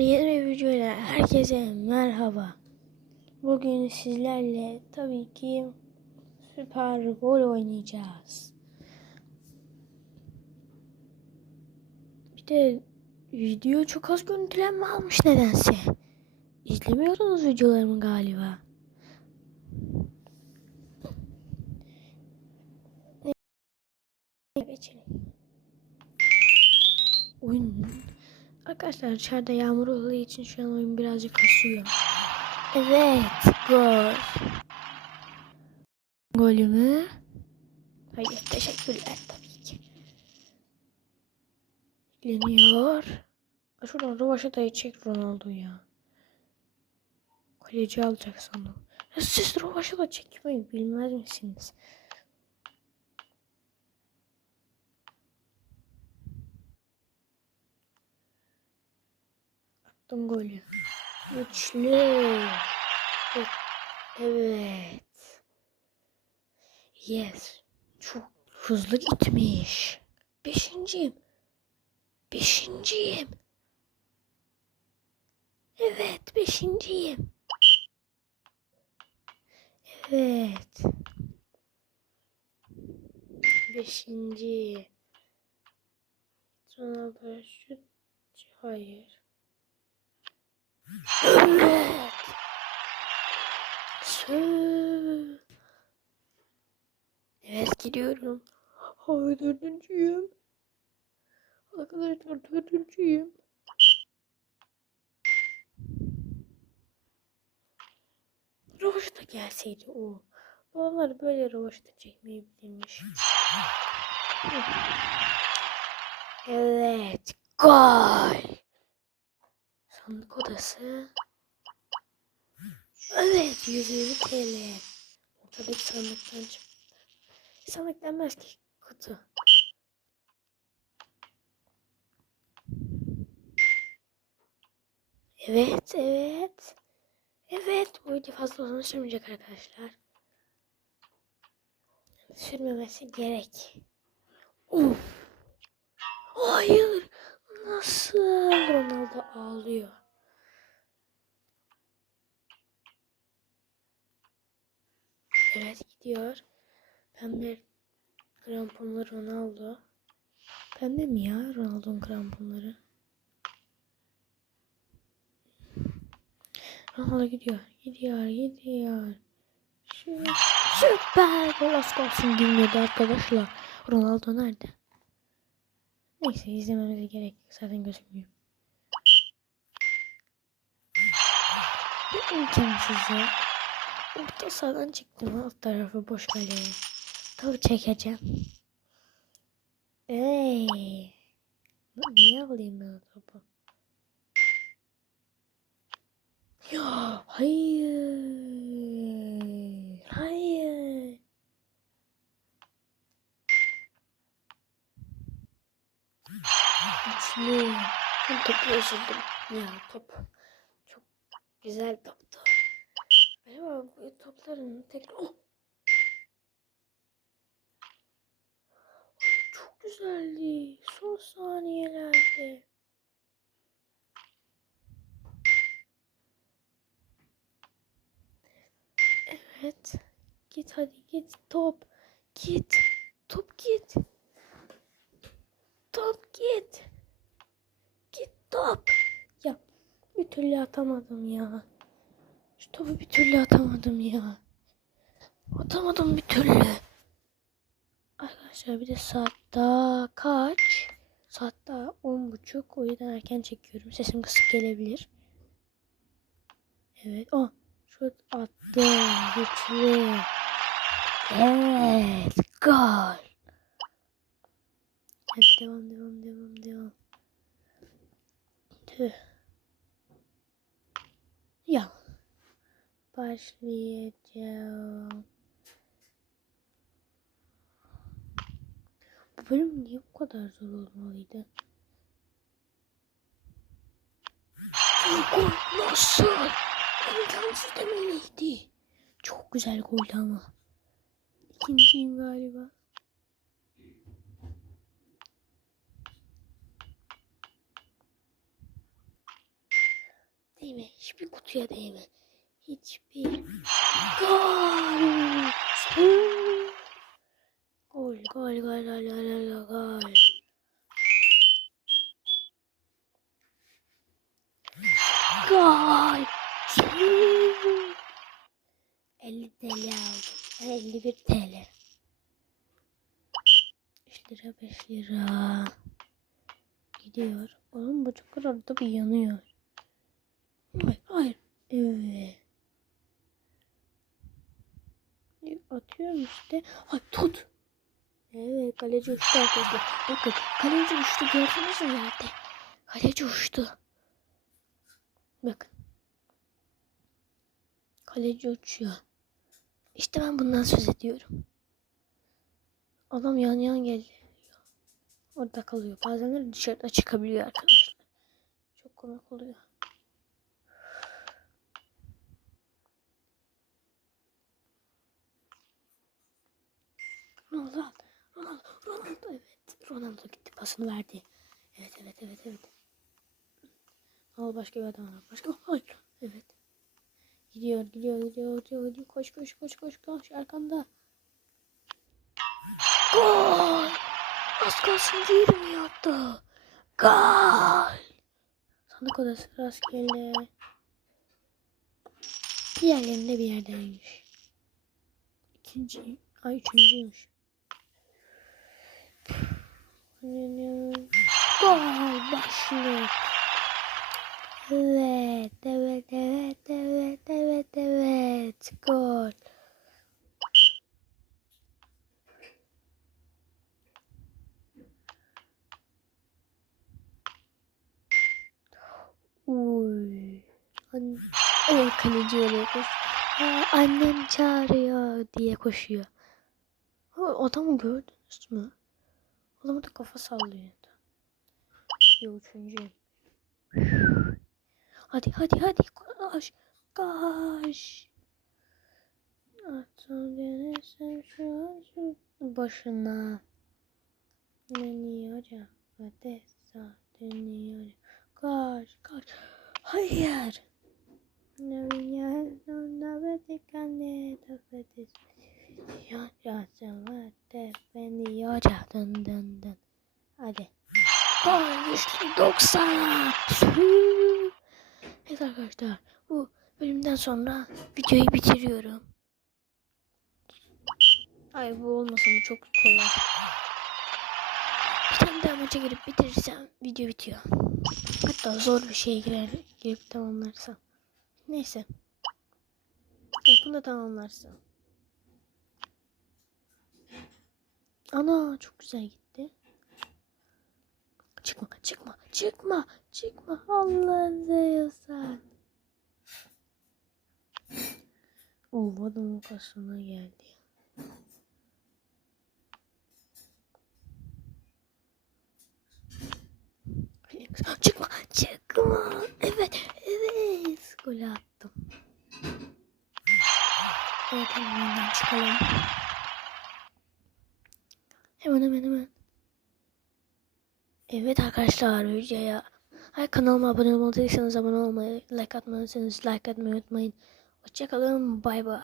yeni bir videoyla herkese merhaba. Bugün sizlerle tabii ki Süper Bowl oynayacağız. Bir de video çok az görüntülenme almış nedense. İzlemiyorsunuz videolarımı galiba. Geçelim. Oyun Arkadaşlar dışarıda yağmur olduğu için şu an oyun birazcık kasıyor. Evet, gol. Golümü. Hayır, teşekkürler tabii ki. Yükleniyor. Aa, Şuradan Rovaşata'yı çek Ronaldo ya. Kaleci alacak sandım. Siz Rovaşata çekmeyi bilmez misiniz? Attım golü. Güçlü. Evet. Yes. Çok hızlı gitmiş. Beşinciyim. Beşinciyim. Evet, beşinciyim. Evet. Beşinci. Sonra şu hayır. Evet. Evet gidiyorum. Hayır dördüncüyüm. Arkadaşlar dördüncüyüm. Rovaşta gelseydi o. Babamlar böyle rovaşta çekmeyi bilirmiş. Evet. Gol. Sandık odası. Evet 120 TL. Ortadaki sandıktan çıktı. Sandık denmez ki kutu. Evet evet. Evet bu video fazla uzun sürmeyecek arkadaşlar. Sürmemesi gerek. Uf. Hayır. Nasıl? Ronaldo ağlıyor. Evet gidiyor. Pembe kramponlu Ronaldo. Pembe mi ya Ronaldo'nun kramponları? Ronaldo gidiyor. Gidiyor. Gidiyor. Şu, süper. Gol az kalsın girmiyordu arkadaşlar. Ronaldo nerede? Neyse izlememize gerek yok. Zaten gözükmüyor. Bu imkansızı. Orta sahadan çıktım alt tarafı boş kaleye. Tabii çekeceğim. Ey. Niye alayım ben topu? Ya hayır. Hayır. Güçlü. Ben topu üzüldüm. Ya top. Çok güzel toptu. Acaba bu topların tek... Oh! Çok güzeldi. Son saniyelerde. Evet. Git hadi git top. Git. Top git. Top git. Top. Ya bir türlü atamadım ya. Şu topu bir türlü atamadım ya. Atamadım bir türlü. Arkadaşlar bir de saat daha kaç? Saat daha on buçuk. O yüzden erken çekiyorum. Sesim kısık gelebilir. Evet. Oh. Şut attı. Güçlü. Evet. Gol. Hadi devam devam devam devam. Tüh. Ya. Başlayacağım. Bu bölüm niye bu kadar zor olmalıydı? Gol nasıl? İmkansız demeliydi. Çok güzel goldü ama. İkinciyim galiba. Değme. Hiçbir kutuya değme. Hiçbir. Gol. Gol, gol, gol, gol, gol, gol, gol. Gol. Hı. 50 TL aldım. 51 TL. 3 lira 5 lira. Gidiyor. Oğlum bu çok arada bir yanıyor. Evet. Atıyorum işte. Ay tut. Evet kaleci uçtu arkadaşlar. Bakın kaleci uçtu gördünüz mü yerde? Kaleci uçtu. Bakın. Kaleci uçuyor. İşte ben bundan söz ediyorum. Adam yan yan geldi. Orada kalıyor. Bazenleri dışarıda çıkabiliyor arkadaşlar. Çok komik oluyor. Ronaldo al. Ronaldo. Ronaldo evet. Ronaldo gitti pasını verdi. Evet evet evet evet. Al başka bir adam var. Başka hayır. Evet. Gidiyor gidiyor gidiyor gidiyor. gidiyor. Koş koş koş koş koş arkanda. Gol. Az kalsın girmiyordu. Gol. Sandık odası rastgele. Diğerlerinde bir yerdeymiş. İkinci, ay üçüncüymüş. Gol başlık. Evet, evet, evet, evet, evet, evet. Gol. Uy. An evet, kaleci oraya koş. Aa, annem çağırıyor diye koşuyor. Ha, adamı gördünüz mü? Adamı da kafa sallıyordu. Ya üçüncü. Hadi hadi hadi koş. Koş. Atıl gelirsen şu an başına. Hoca. Hadi seni hoca. Koş koş. Hayır. Navigare sonunda vetikane tafetis. Yoca sevate beni yoca dın dın dın. Hadi. Gol düştü 90. Sü. Evet arkadaşlar bu bölümden sonra videoyu bitiriyorum. Ay bu olmasa mı çok kolay. Bir tane daha maça girip bitirirsem video bitiyor. Hatta zor bir şeye girer, girip tamamlarsam. Neyse. Evet, bunu da tamamlarsam. Ana çok güzel gitti. Çıkma, çıkma, çıkma, çıkma. Allah'ını seviyorsan. Oo, adamın kasına geldi. Çıkma, çıkma. Evet, evet. Gol attım. Evet, hemen çıkalım. Hemen hemen hemen. Evet arkadaşlar videoya Ay kanalıma abone olmadıysanız abone olmayı, like atmadıysanız like atmayı unutmayın. Hoşçakalın, bay bay.